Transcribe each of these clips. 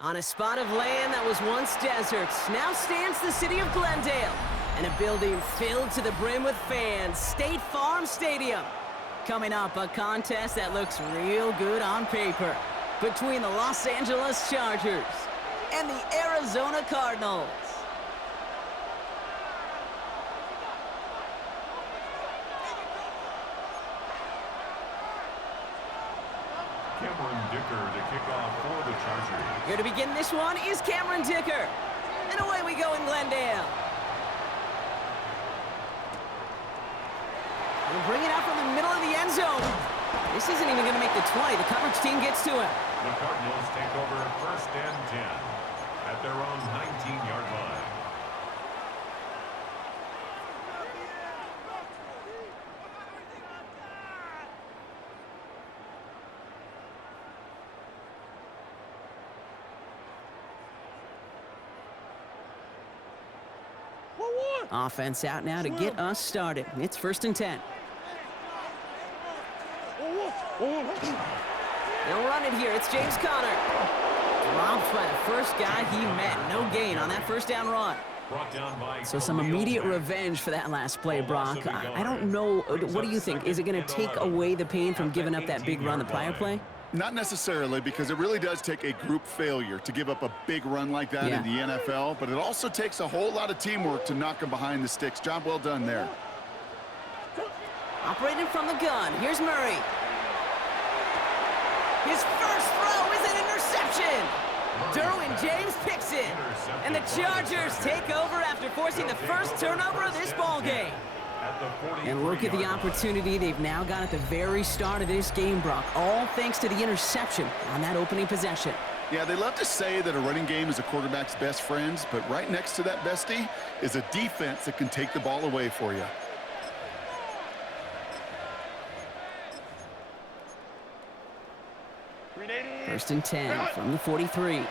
On a spot of land that was once desert, now stands the city of Glendale, and a building filled to the brim with fans, State Farm Stadium. Coming up, a contest that looks real good on paper between the Los Angeles Chargers and the Arizona Cardinals. To kick off for the Chargers. Here to begin this one is Cameron Dicker. And away we go in Glendale. We'll bring it out from the middle of the end zone. This isn't even going to make the 20. The coverage team gets to him. The Cardinals take over 1st and 10 at their own 19-yard line. Offense out now to get us started. It's 1st and 10. They'll run it here. It's James Conner. Dropped by the first guy he met. No gain on that first down run. So some immediate revenge for that last play, Brock. I don't know. What do you think? Is it going to take away the pain from giving up that big run the prior play? Not necessarily, because it really does take a group failure to give up a big run like that in the NFL, but it also takes a whole lot of teamwork to knock them behind the sticks. Job well done there. Operating from the gun, here's Murray. His first throw is an interception. Derwin James picks it, and the Chargers take over after forcing the first turnover of this ballgame. And look at the opportunity they've now got at the very start of this game, Brock, all thanks to the interception on that opening possession. Yeah, they love to say that a running game is a quarterback's best friends, but right next to that bestie is a defense that can take the ball away for you. First and 10 from the 43.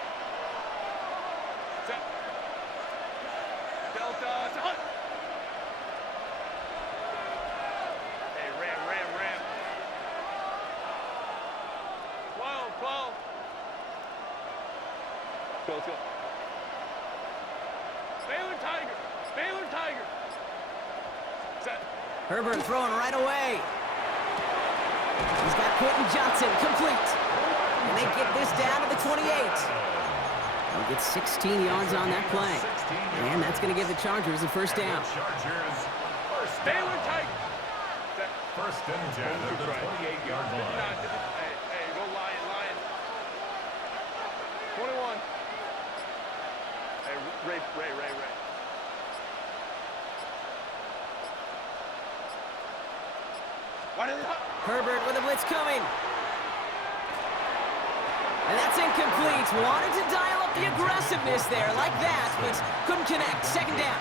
Herbert throwing right away. He's got Quentin Johnson complete. And they get this down to the 28. They'll get 16 yards on that play. And that's going to give the Chargers a first down. Baylor Tigers. 1st and 10 at the 28-yard line. Hey, go Lion. 21. Hey, Ray. Herbert with a blitz coming. And that's incomplete. Wanted to dial up the aggressiveness there like that, but couldn't connect. 2nd down.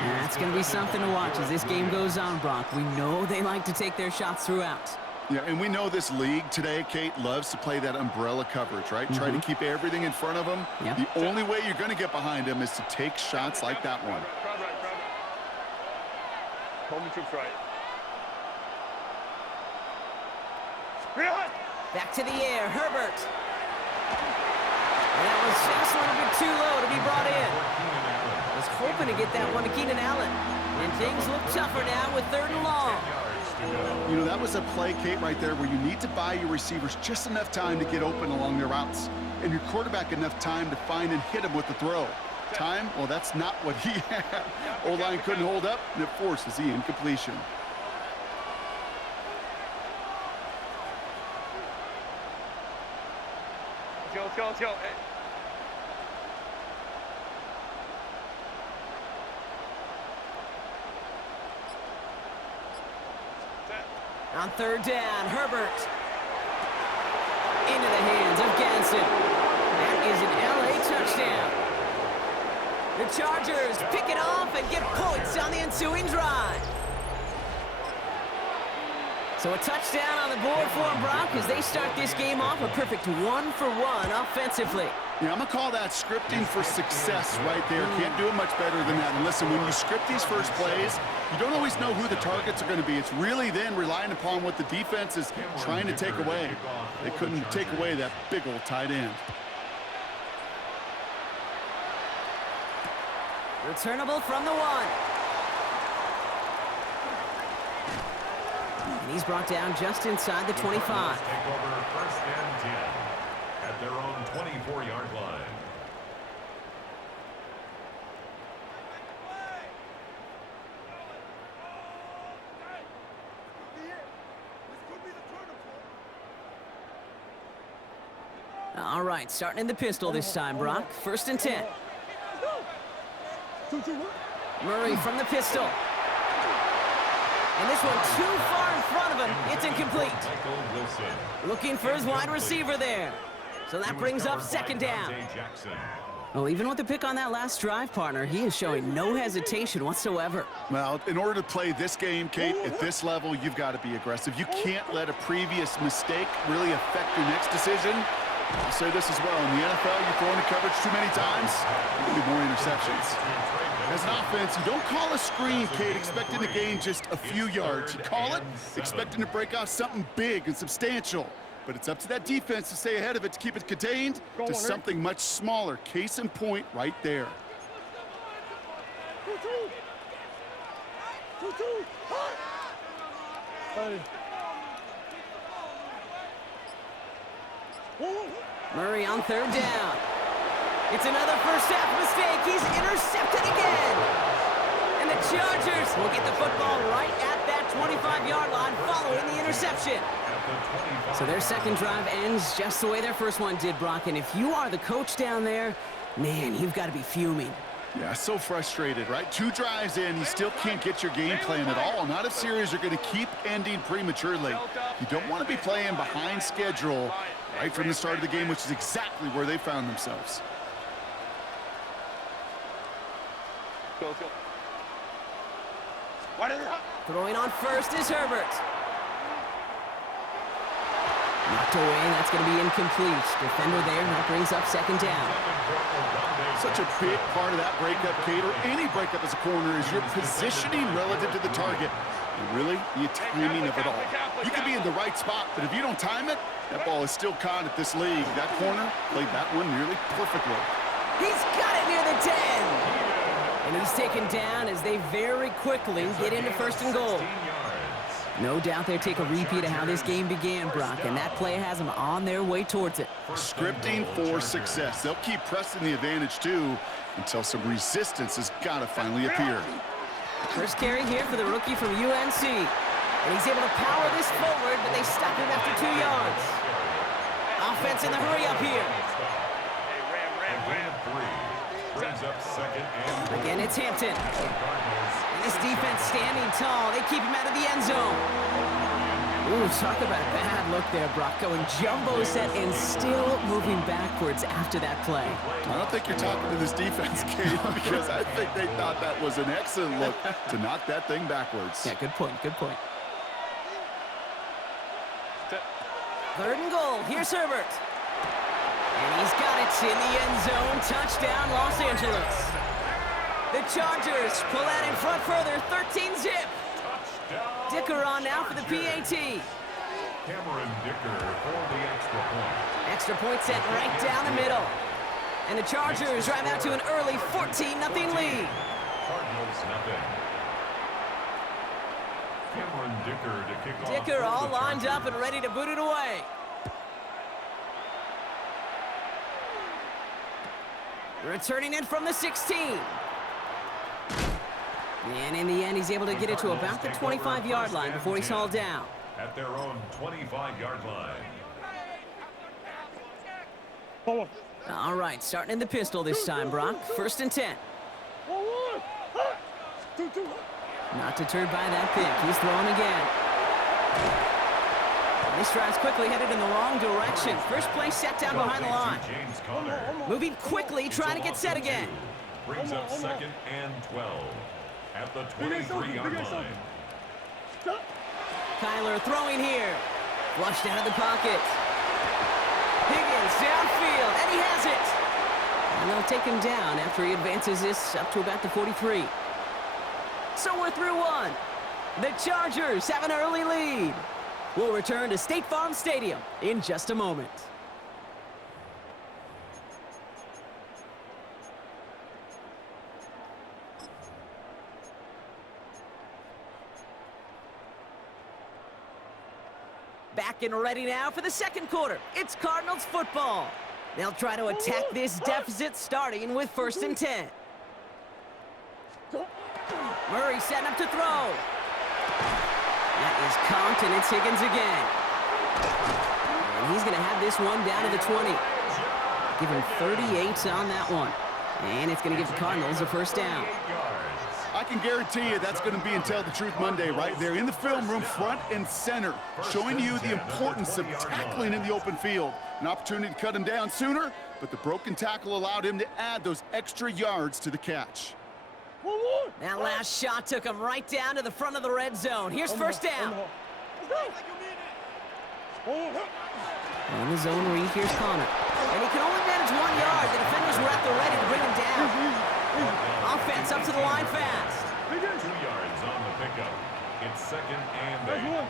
And that's going to be something to watch as this game goes on, Brock. We know they like to take their shots throughout. Yeah, and we know this league today, Kate, loves to play that umbrella coverage, right? Try to keep everything in front of them. Yep. The only way you're going to get behind them is to take shots like that one. Home troops right. Back to the air, Herbert. And that was just a little bit too low to be brought in. Was hoping to get that one to Keenan Allen. And things look tougher now with 3rd and long. You know, that was a play, Kate, right there where you need to buy your receivers just enough time to get open along their routes. And your quarterback enough time to find and hit him with the throw. Time? Well, that's not what he had. O-line couldn't hold up, and it forces the incompletion. Let's go. Hey. On 3rd down, Herbert. Into the hands of Ganson. That is an LA touchdown. The Chargers pick it off and get points on the ensuing drive. So a touchdown on the board for them, Brock, as they start this game off a perfect 1-for-1 offensively. Yeah, I'm going to call that scripting for success right there. Can't do it much better than that. And listen, when you script these first plays, you don't always know who the targets are going to be. It's really then relying upon what the defense is trying to take away. They couldn't take away that big old tight end. Returnable from the 1. And he's brought down just inside the 25. Take over first and 10 at their own 24-yard line. All right, starting in the pistol this time, Brock. First and 10. Murray from the pistol. And this one too far in front of him. It's incomplete. Looking for his wide receiver there. So that brings up second down. Well, even with the pick on that last drive, partner, he is showing no hesitation whatsoever. Well, in order to play this game, Kate, at this level, you've got to be aggressive. You can't let a previous mistake really affect your next decision. I'll say this as well. In the NFL, you throw into coverage too many times, there can be more interceptions. As an offense, you don't call a screen, Kate, expecting to gain just a few yards. You call it expecting to break off something big and substantial. But it's up to that defense to stay ahead of it, to keep it contained to something much smaller. Case in point right there. Murray on third down. It's another first half mistake. He's intercepted again. And the Chargers will get the football right at that 25-yard line following the interception. So their second drive ends just the way their first one did, Brock. And if you are the coach down there, man, you've got to be fuming. Yeah, so frustrated, right? 2 drives in, you still can't get your game plan at all. Not if series are going to keep ending prematurely. You don't want to be playing behind schedule right from the start of the game, which is exactly where they found themselves. Throwing on first is Herbert. Knocked away, that's going to be incomplete. Defender there, and that brings up second down. Such a big part of that breakup, Kate, or any breakup as a corner, is your positioning relative to the target. And really, the timing of it all. You can be in the right spot, but if you don't time it, that ball is still caught at this league. That corner played that one nearly perfectly. He's got it near the 10. And he's taken down as they very quickly get into first and goal. No doubt they'll take a repeat of how this game began, Brock, and that play has them on their way towards it. Scripting for success. They'll keep pressing the advantage, too, until some resistance has got to finally appear. First carry here for the rookie from UNC. And he's able to power this forward, but they stop him after 2 yards. Offense in the hurry up here. Again, it's Hampton. And this defense standing tall. They keep him out of the end zone. Ooh, talk about a bad look there, Brock. Going jumbo set and still moving backwards after that play. I don't think you're talking to this defense, Kate, because I think they thought that was an excellent look to knock that thing backwards. Yeah, good point, good point. Third and goal. Here's Herbert. And he's got it in the end zone. Touchdown, Los Angeles. The Chargers pull out in front further, 13-zip. Dicker on now for the PAT. Cameron Dicker for the extra point. Extra point sent right down the middle. And the Chargers drive out to an early 14-0 lead. Cardinals nothing. Cameron Dicker to kick off. Dicker all lined up and ready to boot it away. Returning in from the 16. And in the end, he's able to get it to about the 25-yard line before he's hauled down. At their own 25-yard line. All right, starting in the pistol this time, Brock. First and 10. Not deterred by that pick. He's throwing again. And this drive's quickly headed in the wrong direction. First play set down behind the line. Moving quickly, trying to get set again. Brings up second and 12 at the 23-yard line. Kyler throwing here. Flushed out of the pocket. Higgins downfield, and he has it. And they'll take him down after he advances this up to about the 43. So we're through one. The Chargers have an early lead. We'll return to State Farm Stadium in just a moment. Getting ready now for the second quarter. It's Cardinals football. They'll try to attack this deficit starting with 1st and 10. Murray setting up to throw. That is Compton. It's Higgins again. And he's going to have this one down to the 20. Give him 38 on that one. And it's going to give the Cardinals a first down. I can guarantee you that's going to be in Tell the Truth Monday right there in the film room, front and center, showing you the importance of tackling in the open field. An opportunity to cut him down sooner, but the broken tackle allowed him to add those extra yards to the catch. That last shot took him right down to the front of the red zone. Here's first down. On the zone read, here's Connor. And he can only manage 1 yard. The defenders were at the ready to bring him down. Offense up to the line fast. 2 yards on the pickup. It's 2nd and 8.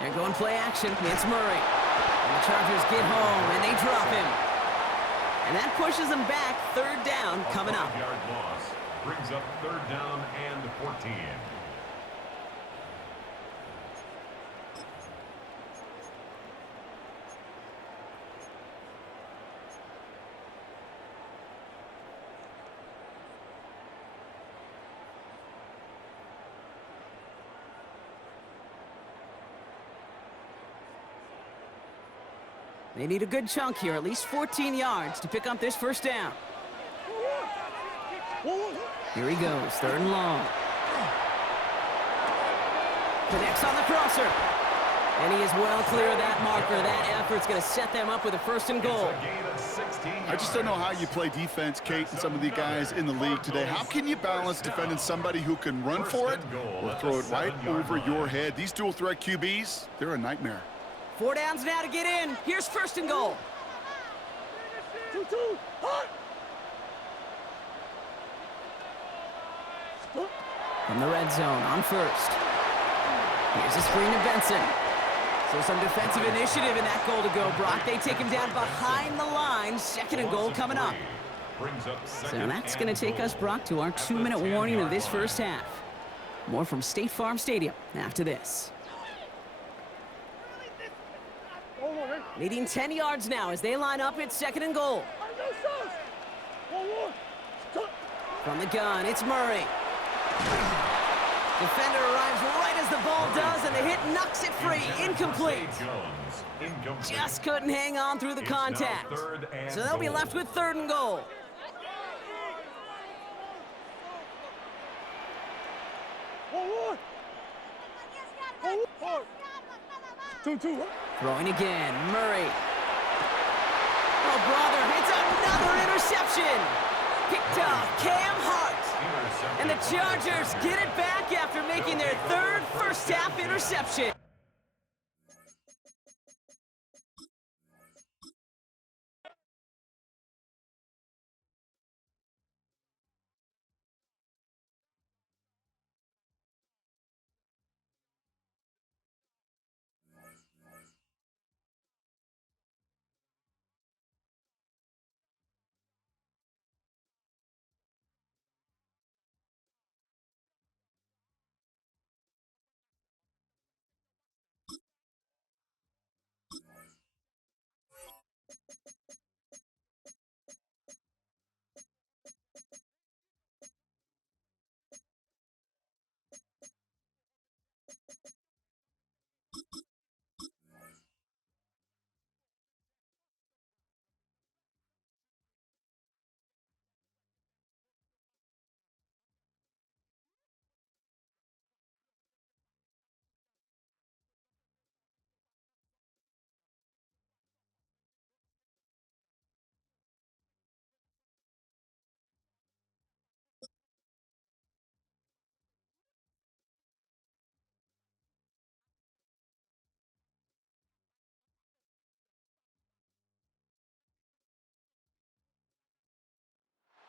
They're going play action. It's Murray. And the Chargers get home, and they drop him. And that pushes them back. 3rd down coming up. 5-yard loss brings up 3rd down and 14. They need a good chunk here, at least 14 yards to pick up this first down. Here he goes, 3rd and long. Connects on the crosser. And he is well clear of that marker. That effort's going to set them up with a 1st and goal. I just don't know how you play defense, Kate, and some of the guys in the league today. How can you balance defending somebody who can run for it or throw it right over your head? These dual threat QBs, they're a nightmare. 4 downs now to get in. Here's 1st and goal. From the red zone on 1st. Here's a screen to Benson. So some defensive initiative in that goal to go, Brock. They take him down behind the line. 2nd and goal coming up. So that's going to take us, Brock, to our 2-minute warning of this first half. More from State Farm Stadium after this. Needing 10 yards now as they line up. It's 2nd and goal. From the gun, it's Murray. Defender arrives right as the ball does, and the hit knocks it free. Incomplete. Just couldn't hang on through the contact. So they'll be left with 3rd and goal. Throwing again, Murray. Oh, brother, it's another interception. Picked off Cam Hart. And the Chargers get it back after making their 3rd first-half interception.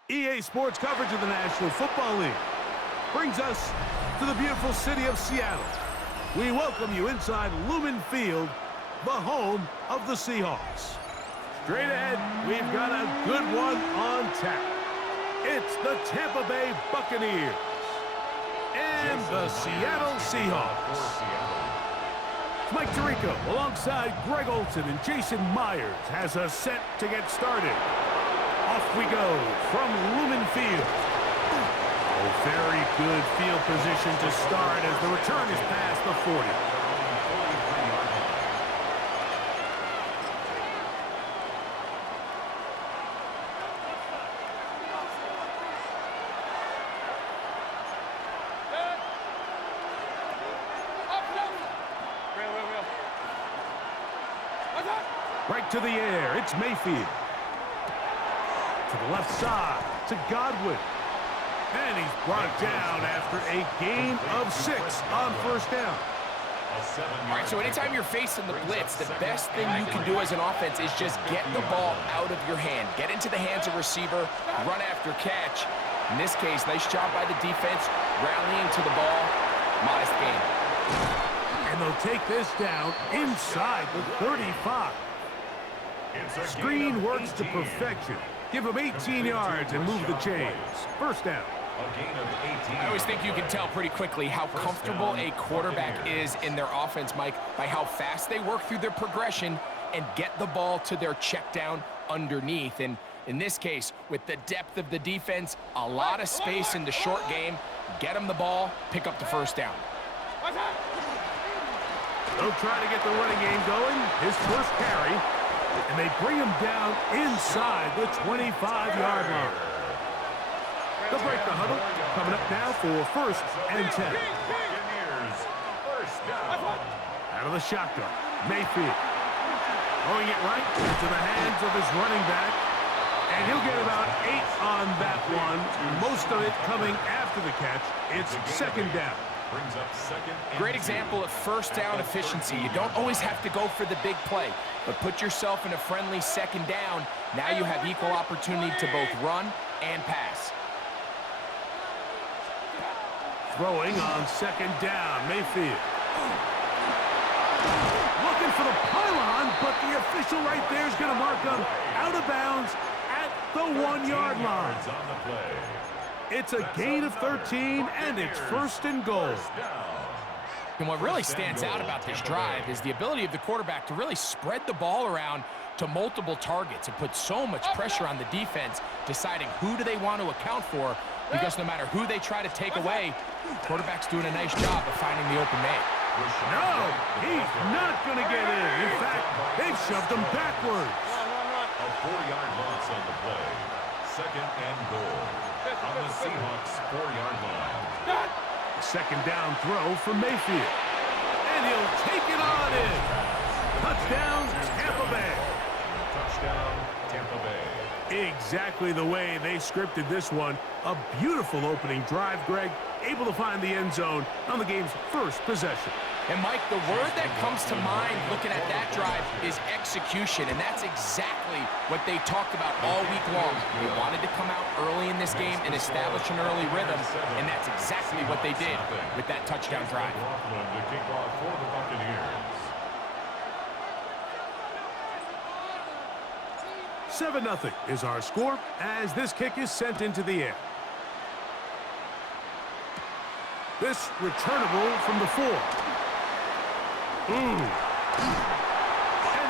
EA Sports coverage of the National Football League brings us to the beautiful city of Seattle. We welcome you inside Lumen Field, the home of the Seahawks. Straight ahead, we've got a good one on tap. It's the Tampa Bay Buccaneers. And the Seattle Seahawks. Mike Tirico alongside Greg Olson and Jason Myers has us set to get started. Off we go from Lumen Field. A very good field position to start as the return is past the 40. Right to the air, it's Mayfield. To the left side, to Godwin. And he's brought down after a gain of 6 on first down. All right, so anytime you're facing the blitz, the best thing you can do as an offense is just get the ball out of your hand. Get into the hands of receiver, run after catch. In this case, nice job by the defense, rallying to the ball. Modest gain. And they'll take this down inside the 35. Screen works to perfection. Give them 18 yards and move the chains. First down. I always think you can tell pretty quickly how comfortable a quarterback is in their offense, Mike, by how fast they work through their progression and get the ball to their check down underneath. And in this case, with the depth of the defense, a lot of space in the short game, get them the ball, pick up the first down. They'll try to get the running game going. His first carry. And they bring him down inside the 25-yard line. They'll break the huddle. Coming up now for first and 10. Out of the shotgun, Mayfield. Throwing it right into the hands of his running back. And he'll get about 8 on that one. Most of it coming after the catch. It's second down. Great example of first down efficiency. You don't always have to go for the big play, but put yourself in a friendly second down. Now you have equal opportunity to both run and pass. Throwing on second down, Mayfield. Looking for the pylon, but the official right there is going to mark him out of bounds at the 1-yard line. It's a gain of 13, and it's first and goal. And what really stands out about this drive is the ability of the quarterback to really spread the ball around to multiple targets and put so much pressure on the defense, deciding who do they want to account for, because no matter who they try to take away, the quarterback's doing a nice job of finding the open man. No, he's not going to get in. In fact, they've shoved him backwards. A 4-yard loss on the play. Second and goal. On the Seahawks' 4-yard line. Second down throw from Mayfield. And he'll take it on in. Touchdown, Tampa Bay. Touchdown, Tampa Bay. Exactly the way they scripted this one. A beautiful opening drive, Greg. Able to find the end zone on the game's first possession. And, Mike, the word that comes to mind looking at that drive is execution, and that's exactly what they talked about all week long. They wanted to come out early in this game and establish an early rhythm, and that's exactly what they did with that touchdown drive. To kick off for the Buccaneers. 7-0 is our score as this kick is sent into the air. This returnable from the 4. And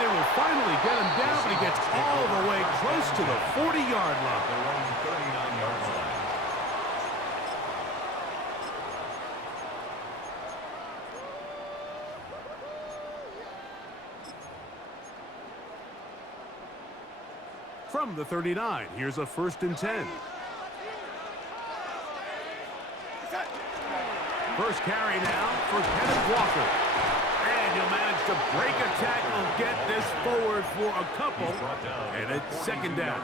they will finally get him down, but he gets all the way close to the 40-yard line. They're running 39-yard line. From the 39, here's a first and 10. First carry now for Kenneth Walker. And he'll manage to break a tackle, get this forward for a couple, and it's second down.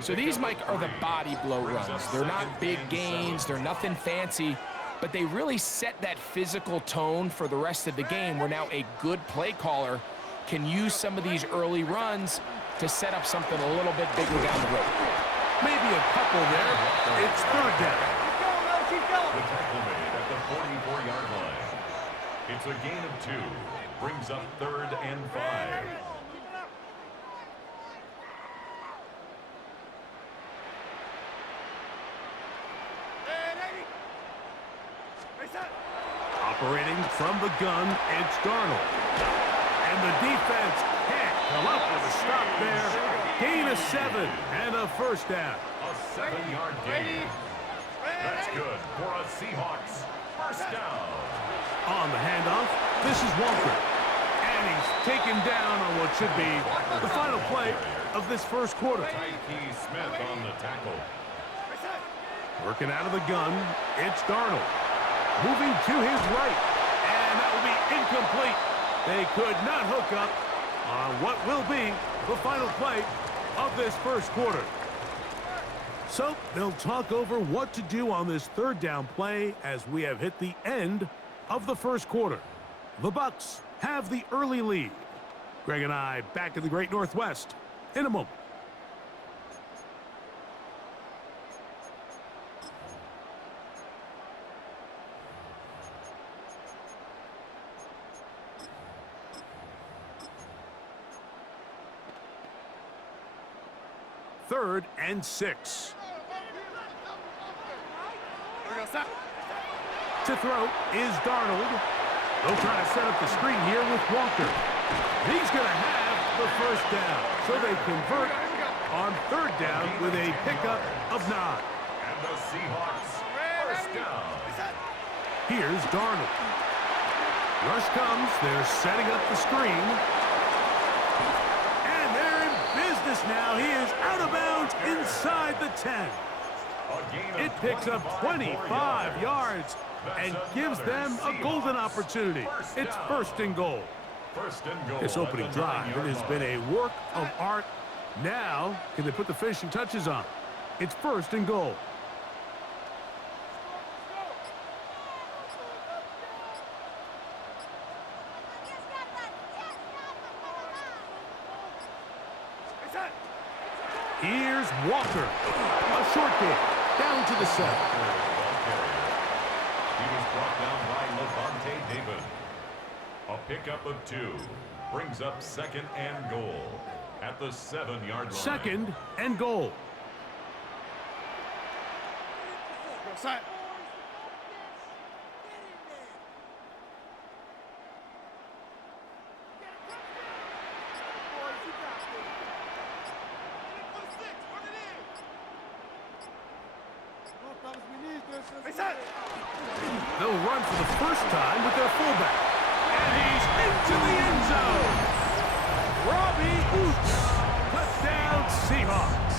So these, Mike, are the body blow runs. They're not big gains, they're nothing fancy, but they really set that physical tone for the rest of the game where now a good play caller can use some of these early runs to set up something a little bit bigger down the road. Maybe a couple there. It's third down. The tackle made at the 44-yard line. It's a gain of 2. Brings up third and 5. from the gun, it's Darnold. And the defense can't come up with a stop there. Gain of 7 and a first down. A 7-yard gain. That's good for a Seahawks first down. On the handoff, this is Walker. And he's taken down on what should be the final play of this first quarter. Tyke Smith on the tackle. Working out of the gun, it's Darnold. Moving to his right, and that will be incomplete. They could not hook up on what will be the final play of this first quarter. So they'll talk over what to do on this third down play as we have hit the end of the first quarter. The Bucs have the early lead. Greg and I back in the Great Northwest in a moment. Third and 6. To throw is Darnold. They'll try to set up the screen here with Walker. He's going to have the first down. So they convert on third down with a pickup of 9. And the Seahawks first down. Here's Darnold. Rush comes. They're setting up the screen. And they're in business now. He is out of bounds inside the 10. It picks up 25 yards and gives them a golden opportunity. It's first and goal. This opening drive, it has been a work of art. Now, can they put the finishing touches on? It's first and goal. Here's Walker. A short game. Down to the 7. He was brought down by Levante David. A pickup of 2 brings up second and goal at the 7-yard line. Second and goal. They'll run for the first time with their fullback. And he's into the end zone. Robbie Oots. Touchdown Seahawks.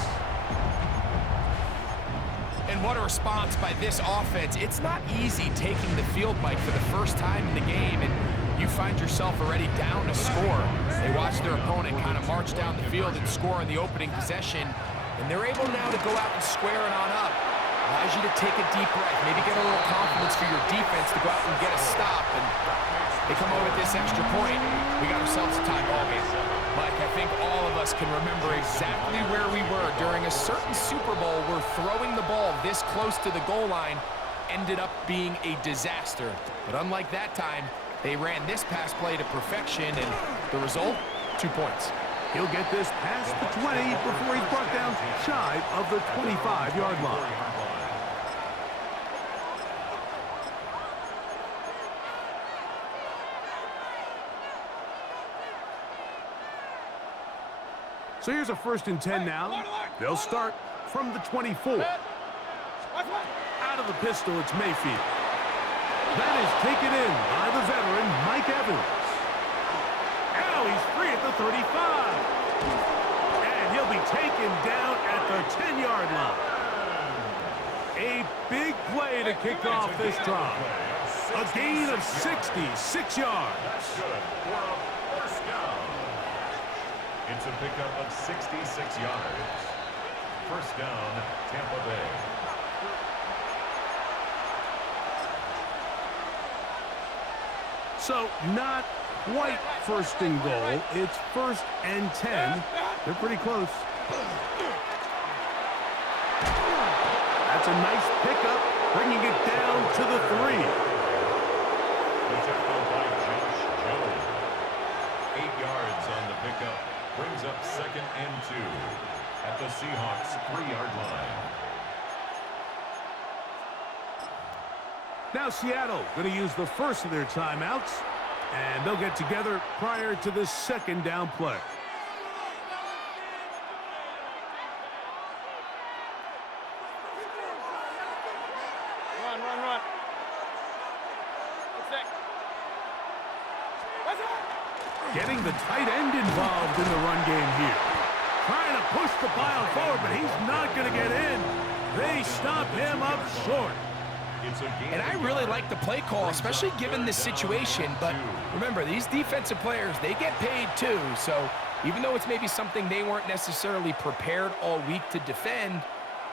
And what a response by this offense. It's not easy taking the field, Mike, for the first time in the game, and you find yourself already down a score. They watch their opponent kind of march down the field and score in the opening possession, and they're able now to go out and square it on up. Allows you to take a deep breath, maybe get a little confidence for your defense to go out and get a stop, and they come over with this extra point. We got ourselves a tie ball game. Mike, I think all of us can remember exactly where we were during a certain Super Bowl where throwing the ball this close to the goal line ended up being a disaster. But unlike that time, they ran this pass play to perfection, and the result, 2 points. He'll get this past the 20 before he's brought down shy of the 25-yard line. So here's a 1st and 10 now. They'll start from the 24. Out of the pistol, it's Mayfield. That is taken in by the veteran, Mike Evans. Now he's free at the 35. And he'll be taken down at the 10-yard line. A big play to kick off this drive. A gain of 66 yards. That's good for a first down. It's a pickup of 66 yards. First down, Tampa Bay. So not quite first and goal. It's 1st and 10. They're pretty close. That's a nice pickup, bringing it down to the 3. The tackle by Josh Jones. 8 yards on the pickup. Brings up second and 2 at the Seahawks 3-yard line. Now Seattle going to use the first of their timeouts, and they'll get together prior to the second down play. Run. Getting the tight end involved in the run game here. Trying to push the pile forward, but he's not going to get in. They stop him up short. And I really like the play call, especially given this situation. But remember, these defensive players, they get paid too. So even though it's maybe something they weren't necessarily prepared all week to defend,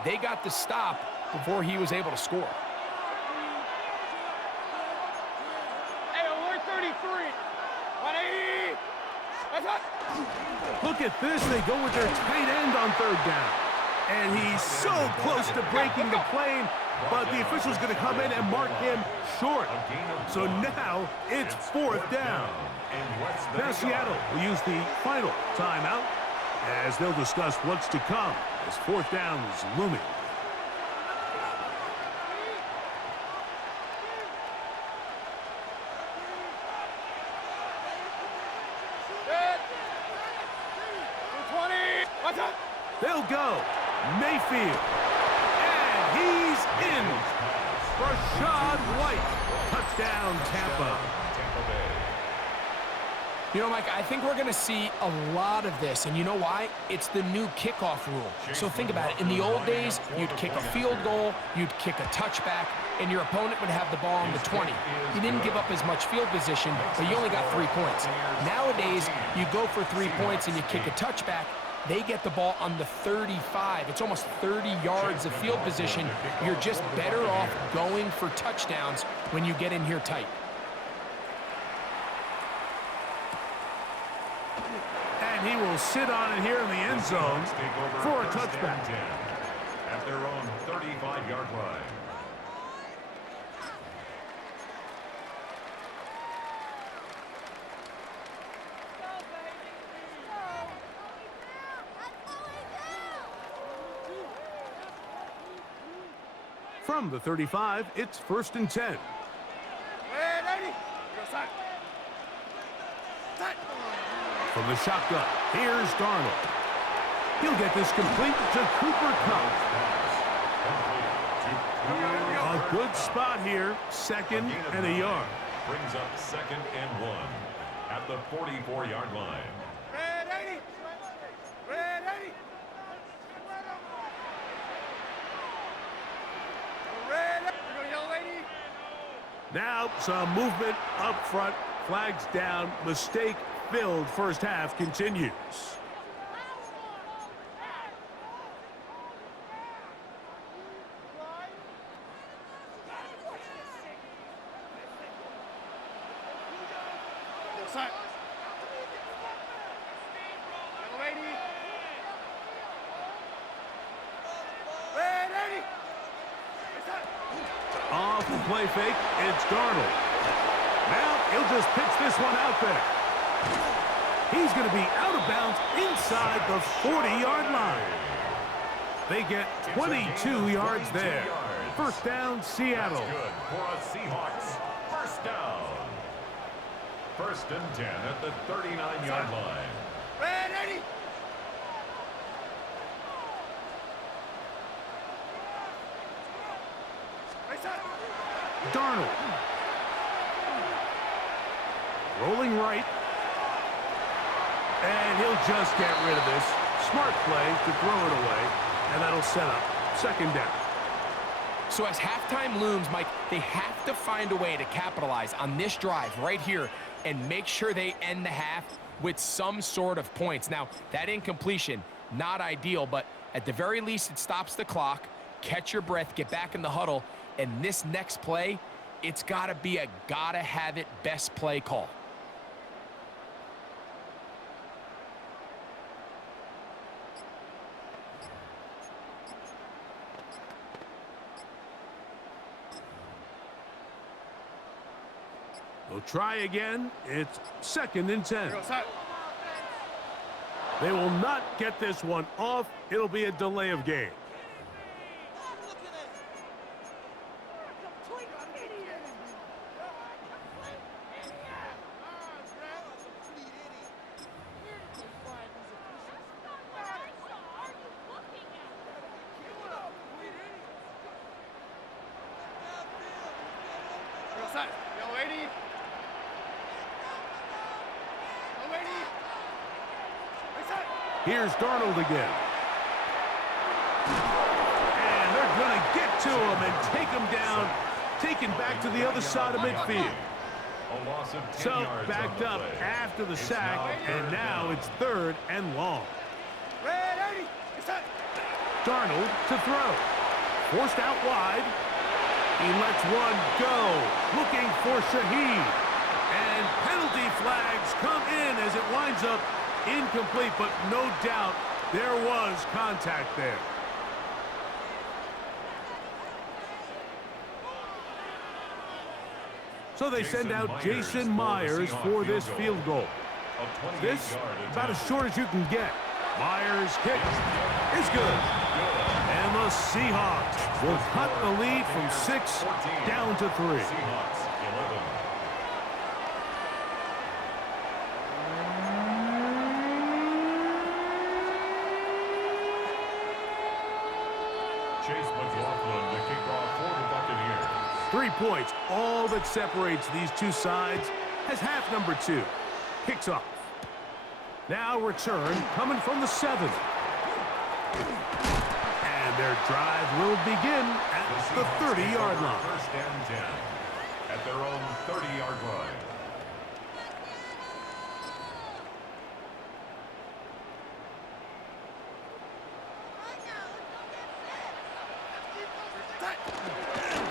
they got the stop before he was able to score. Hey, alert 33. 180. That's hot. Look at this. They go with their tight end on third down. And he's so close to breaking the plane, but the official's going to come in and mark him short. So now it's fourth down. Now Seattle will use the final timeout as they'll discuss what's to come as fourth down is looming. They'll go. Mayfield. And he's in. Rashad White. Touchdown, Tampa. You know, Mike, I think we're going to see a lot of this. And you know why? It's the new kickoff rule. So think about it. In the old days, you'd kick a field goal, you'd kick a touchback, and your opponent would have the ball on the 20. You didn't give up as much field position, but you only got 3 points. Nowadays, you go for 3 points and you kick a touchback. They get the ball on the 35. It's almost 30 yards of field position. You're just better off going for touchdowns when you get in here tight. And he will sit on it here in the end zone for a touchback. At their own 35-yard line. From the 35, it's 1st and 10. From the shotgun, here's Darnold. He'll get this complete to Cooper Kupp. A good spot here, 2nd and a yard. Brings up 2nd and 1 at the 44-yard line. Now some movement up front, flags down, mistake-filled first half continues. Off the play fake, it's Darnold. Now he'll just pitch this one out there. He's going to be out of bounds inside the 40-yard line. They get 22 yards there. First down, Seattle. That's good for a Seahawks first down. 1st and 10 at the 39-yard line. Darnold. Rolling right. And he'll just get rid of this. Smart play to throw it away. And that'll set up 2nd down. So as halftime looms, Mike, they have to find a way to capitalize on this drive right here and make sure they end the half with some sort of points. Now, that incompletion, not ideal, but at the very least, it stops the clock. Catch your breath, get back in the huddle, and this next play, it's got to be a gotta-have-it best play call. They'll try again. It's 2nd and 10. They will not get this one off. It'll be a delay of game. set. Yellow 80. Yellow 80. Reset. Here's Darnold again. And they're going to get to him and take him down, taken back to the other side of midfield. A loss of 10 So yards backed on the up play. after the It's sack, and now it's 3rd and long. Red 80. Reset. Darnold to throw. Forced out wide. He lets one go. Looking for Shaheed. And penalty flags come in as it winds up incomplete, but no doubt there was contact there. So they send out Jason Myers for this field goal. This, about as short as you can get. Myers' kick is good. And the Seahawks will cut the lead from 6 down to 3. Seahawks 11. Chase McLaughlin to kick off for the Buccaneers. 3 points, all that separates these two sides as half number 2 kicks off. Now return coming from the 7. And their drive will begin at the 30-yard line. First and 10 at their own 30-yard line.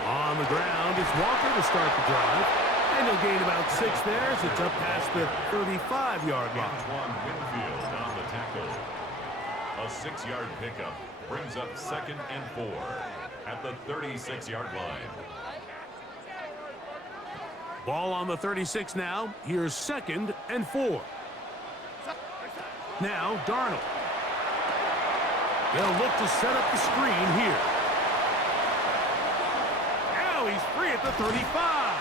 On the ground, it's Walker to start the drive. And he'll gain about 6 there as it's up past the 35-yard line. Antoine Winfield on the tackle. A 6-yard pickup brings up 2nd and 4 at the 36-yard line. Ball on the 36 now. Here's 2nd and 4. Now Darnold. They'll look to set up the screen here. Now he's free at the 35.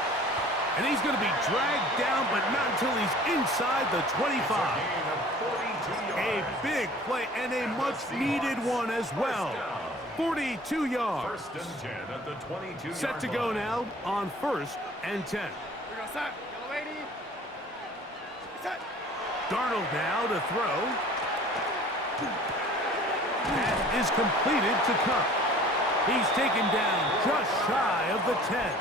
And he's going to be dragged down, but not until he's inside the 25. A big play and a much-needed one as well. 42 yards. First and 10 at the 22-yard Set to go now on 1st and 10. We're going to set. Yellow 80. Reset. Darnold now to throw. That is completed to Cup. He's taken down just shy of the 10.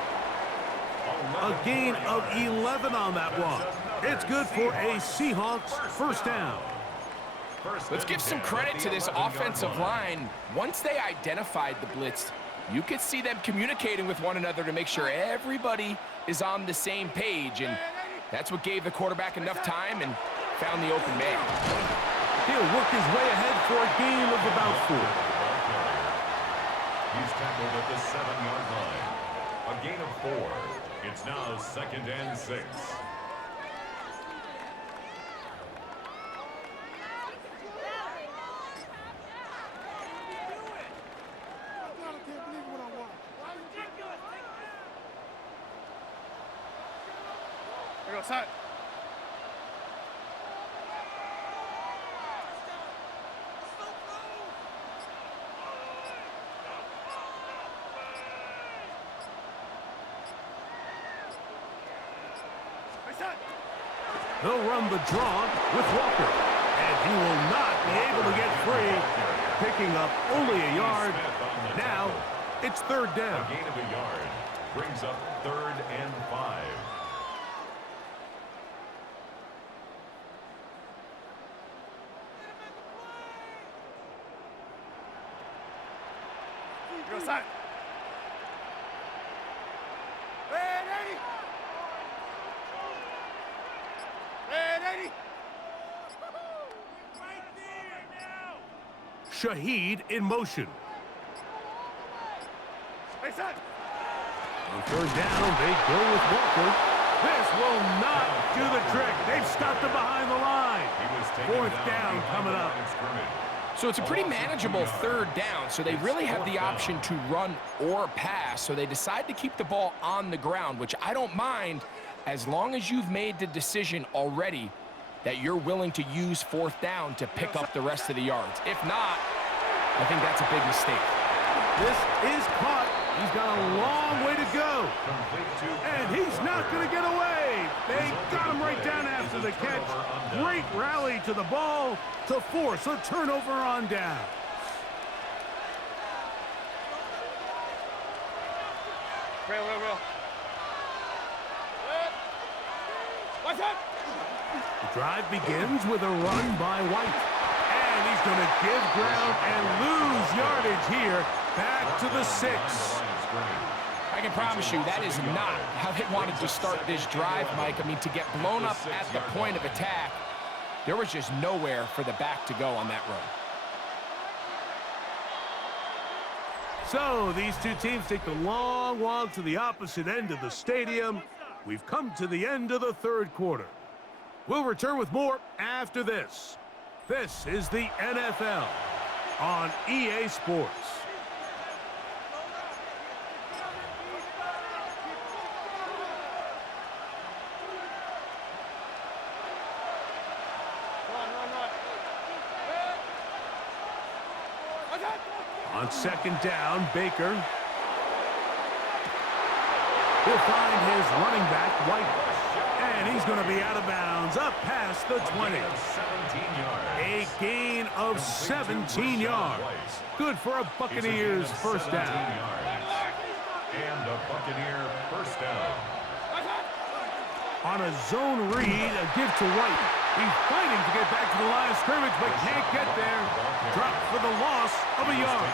A gain of 11 on that one. It's good for a Seahawks first down. Let's give some credit to this offensive line. Once they identified the blitz, you could see them communicating with one another to make sure everybody is on the same page, and that's what gave the quarterback enough time and found the open man. He'll work his way ahead for a gain of about 4. He's tackled at the 7-yard line. A gain of 4. It's now 2nd and 6. We're going to set. They'll run the draw with Walker. And he will not be able to get free. Picking up only a yard. Now, it's 3rd down. A gain of a yard brings up 3rd and 5. Go set. Red 80. Red 80. Shaheed in motion. Hey, set. On 3rd down, they go with Walker. This will not do the trick. They've stopped him behind the line. 4th down coming up. So it's a pretty manageable 3rd down, so they really have the option to run or pass, so they decide to keep the ball on the ground, which I don't mind as long as you've made the decision already that you're willing to use 4th down to pick up the rest of the yards. If not, I think that's a big mistake. This is caught He's got a long way to go. And he's not going to get away. They got him right down after the catch. Great rally to the ball to force a turnover on down. Real. What's up? The drive begins with a run by White. And he's going to give ground and lose yardage here. Back to the 6. I can promise you that is not how they wanted to start this drive, Mike. I mean, to get blown up at the point of attack, there was just nowhere for the back to go on that run. So these two teams take the long walk to the opposite end of the stadium. We've come to the end of the third quarter. We'll return with more after this. This is the NFL on EA Sports. On second down, Baker will find his running back, White, and he's going to be out of bounds, up past the 20. A gain of 17 yards. Good for a Buccaneers first down. And a Buccaneer first down. On a zone read, a give to White. He's fighting to get back to the line of scrimmage, but can't get there. Dropped for the loss of a yard.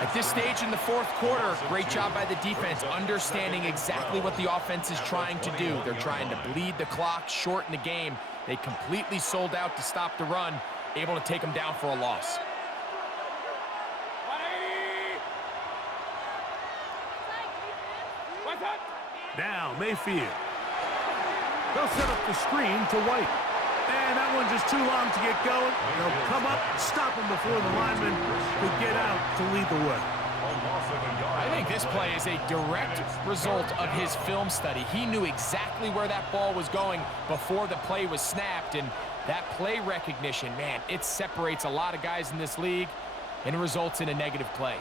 At this stage in the fourth quarter, great job by the defense, understanding exactly what the offense is trying to do. They're trying to bleed the clock, shorten the game. They completely sold out to stop the run, able to take them down for a loss. Now Mayfield. They'll set up the screen to White. And that one just too long to get going. They'll come up, stop him before the lineman could get out to lead the way. I think this play is a direct result of his film study. He knew exactly where that ball was going before the play was snapped. And that play recognition, man, it separates a lot of guys in this league and results in a negative play.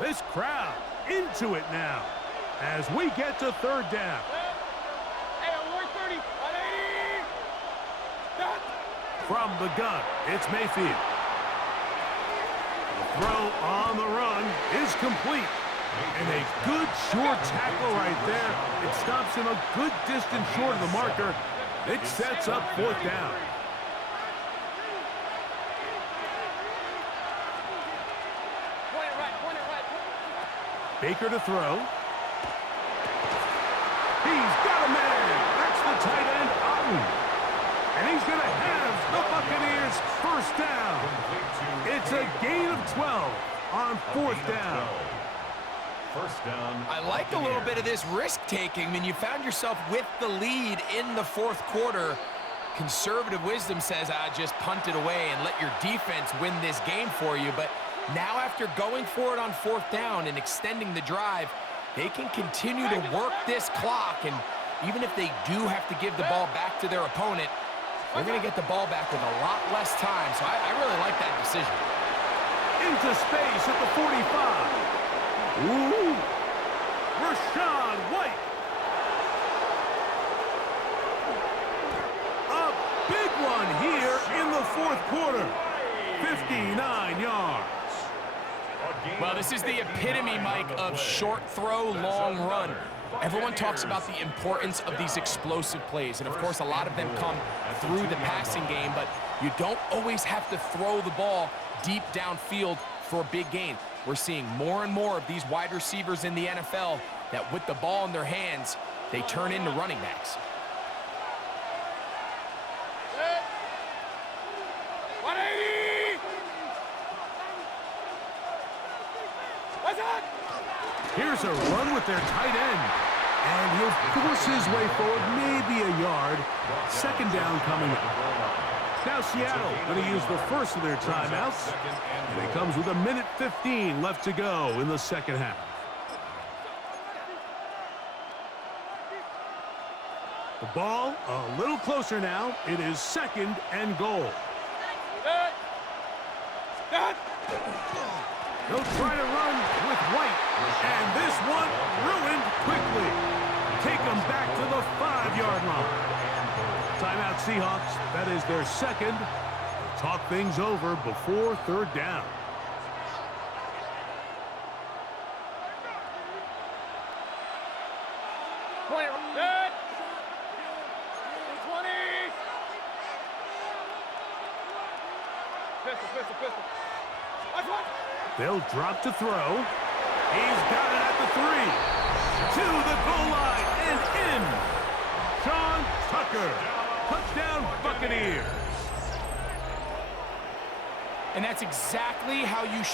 This crowd into it now as we get to third down. Hey, 130. 180. From the gun, it's Mayfield. The throw on the run is complete. And a good short tackle right there. It stops him a good distance short of the marker. It sets up fourth down. Baker to throw. He's got a man. That's the tight end, Otten. And he's going to have the Buccaneers first down. It's a gain of 12 on fourth down. First down. I like a little bit of this risk-taking when you found yourself with the lead in the fourth quarter. Conservative wisdom says, just punt it away and let your defense win this game for you. But now after going for it on fourth down and extending the drive, they can continue to work this clock. And even if they do have to give the ball back to their opponent, they're going to get the ball back with a lot less time. So I really like that decision. Into space at the 45. Ooh. Rashawn White. A big one here in the fourth quarter. 59 yards. Well, this is the epitome, Mike, of short throw, long run. Everyone talks about the importance of these explosive plays, and of course a lot of them come through the passing game, but you don't always have to throw the ball deep downfield for a big gain. We're seeing more and more of these wide receivers in the NFL that with the ball in their hands, they turn into running backs. Here's a run with their tight end. And he'll force his way forward, maybe a yard. Second down coming up. Now Seattle going to use the first of their timeouts. And it comes with 1:15 left to go in the second half. The ball a little closer now. It is second and goal. They'll try to run with White. And this one ruined quickly. Take them back to the 5-yard line. Timeout Seahawks. That is their second. Talk things over before third down. Good. 20. Pistol. Watch one. They'll drop to throw. He's got it at the 3. To the goal line and in. Sean Tucker. Touchdown Buccaneers. And that's exactly how you